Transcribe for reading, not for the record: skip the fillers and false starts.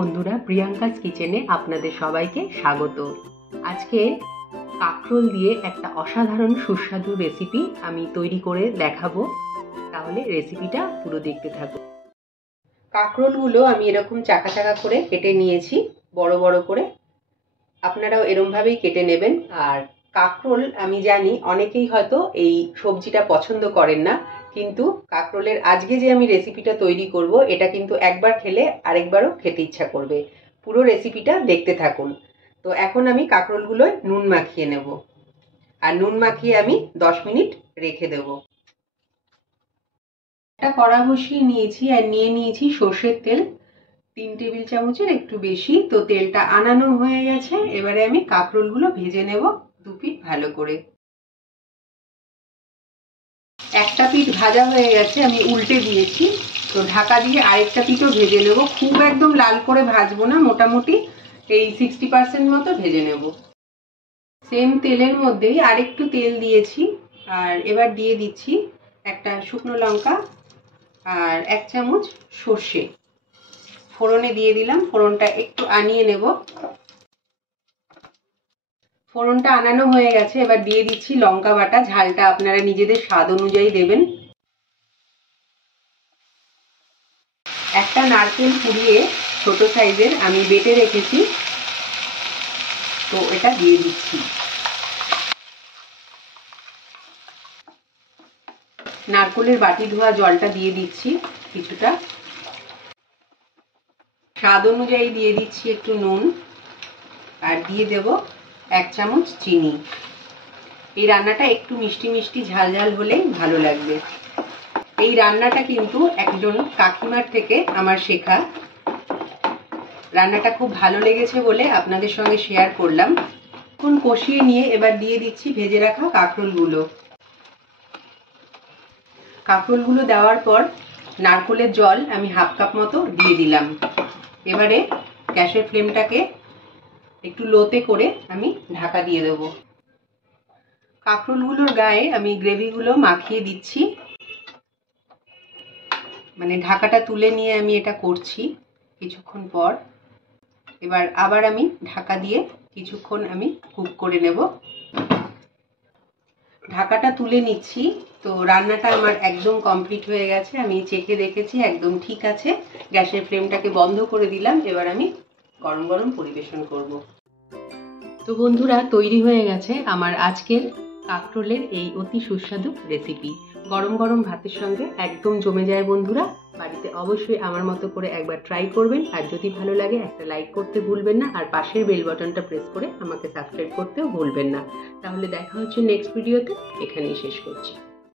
বন্ধুরা, প্রিয়াঙ্কাস কিচেনে আপনাদের সবাইকে স্বাগত। আজকে কাঁকরোল দিয়ে একটা অসাধারণ সুস্বাদু রেসিপি আমি তৈরি করে দেখাবো। তাহলে রেসিপিটা পুরো দেখতে থাকুন। কাঁকরোলগুলো আমি এরকম চাকা চাকা করে কেটে নিয়েছি, বড় বড় করে। আপনারাও এরকমভাবেই কেটে নেবেন। আর কাঁকরোল আমি জানি অনেকেই হয়তো এই সবজিটা পছন্দ করেন না, কিন্তু কাঁকরোলের আজকে যে আমি রেসিপিটা তৈরি করব, এটা কিন্তু একবার খেলে আরেকবারও খেতে ইচ্ছা করবে। পুরো রেসিপিটা দেখতে থাকুন। তো এখন আমি কাঁকরোলগুলোয় নুন মাখিয়ে নেব, আর নুন মাখিয়ে আমি 10 মিনিট রেখে দেব। একটা কড়া বসিয়ে নিয়েছি আর নিয়ে নিয়েছি সর্ষের তেল, 3 টেবিল চামচের একটু বেশি। তো তেলটা আনানো হয়ে গেছে, এবারে আমি কাঁকরোলগুলো ভেজে নেব 2 পিঠ ভালো করে। একটা পিঠ ভাজা হয়ে গেছে, আমি উল্টে দিয়েছি। তো ঢাকা দিয়ে আরেকটা পিঠও ভেজে নেব। খুব একদম লাল করে ভাজবো না, মোটামুটি এই 60% মতো ভেজে নেব। সেম তেলের মধ্যেই আরেকটু তেল দিয়েছি, আর এবার দিয়ে দিচ্ছি একটা শুকনো লঙ্কা আর 1 চামচ সর্ষে ফোড়নে দিয়ে দিলাম। ফোড়নটা একটু আনিয়ে নেব। ফোড়নটা আনানো হয়ে গেছে, এবার দিয়ে দিচ্ছি লঙ্কা বাটা। ঝালটা আপনারা নিজেদের স্বাদ অনুযায়ী দেবেন। একটা নারকেল কুড়িয়ে ছোট সাইজের আমি বেটে রেখেছি, তো এটা দিয়ে দিচ্ছি। নারকেলের বাটি ধোয়া জলটা দিয়ে দিচ্ছি কিছুটা। স্বাদ অনুযায়ী দিয়ে দিচ্ছি একটু নুন, আর দিয়ে দেব 1 চামচ চিনি। এই রান্নাটা একটু মিষ্টি মিষ্টি ঝাল ঝাল হলেই ভালো লাগবে। এই রান্নাটা কিন্তু একজন কাকিমার থেকে আমার শেখা। রান্নাটা খুব ভালো লেগেছে বলে আপনাদের সঙ্গে শেয়ার করলাম। এখন কষিয়ে নিয়ে এবার দিয়ে দিচ্ছি ভেজে রাখা কাঁকরোলগুলো। কাঁকরোলগুলো দেওয়ার পর নারকেলের জল আমি 1/2 কাপ মতো দিয়ে দিলাম। এবারে গ্যাসের ফ্লেমটাকে একটু লোতে করে আমি ঢাকা দিয়ে দেবো। কাঁকরোলগুলোর গায়ে আমি গ্রেভিগুলো মাখিয়ে দিচ্ছি। মানে ঢাকাটা তুলে নিয়ে আমি এটা করছি কিছুক্ষণ পর। এবার আবার আমি ঢাকা দিয়ে কিছুক্ষণ আমি কুক করে নেব। ঢাকাটা তুলে নিচ্ছি। তো রান্নাটা আমার একদম কমপ্লিট হয়ে গেছে। আমি চেখে দেখেছি, একদম ঠিক আছে। গ্যাসের ফ্লেমটাকে বন্ধ করে দিলাম। এবার আমি গরম গরম পরিবেশন করব। তো বন্ধুরা, তৈরি হয়ে গেছে আমার আজকের কাঁকরোলের এই অতি সুস্বাদু রেসিপি। গরম গরম ভাতের সঙ্গে একদম জমে যায় বন্ধুরা। বাড়িতে অবশ্যই আমার মতো করে একবার ট্রাই করবেন। আর যদি ভালো লাগে একটা লাইক করতে ভুলবেন না, আর পাশের বেল বাটনটা প্রেস করে আমাকে সাবস্ক্রাইব করতেও ভুলবেন না। তাহলে দেখা হচ্ছে নেক্সট ভিডিওতে। এখানেই শেষ করছি।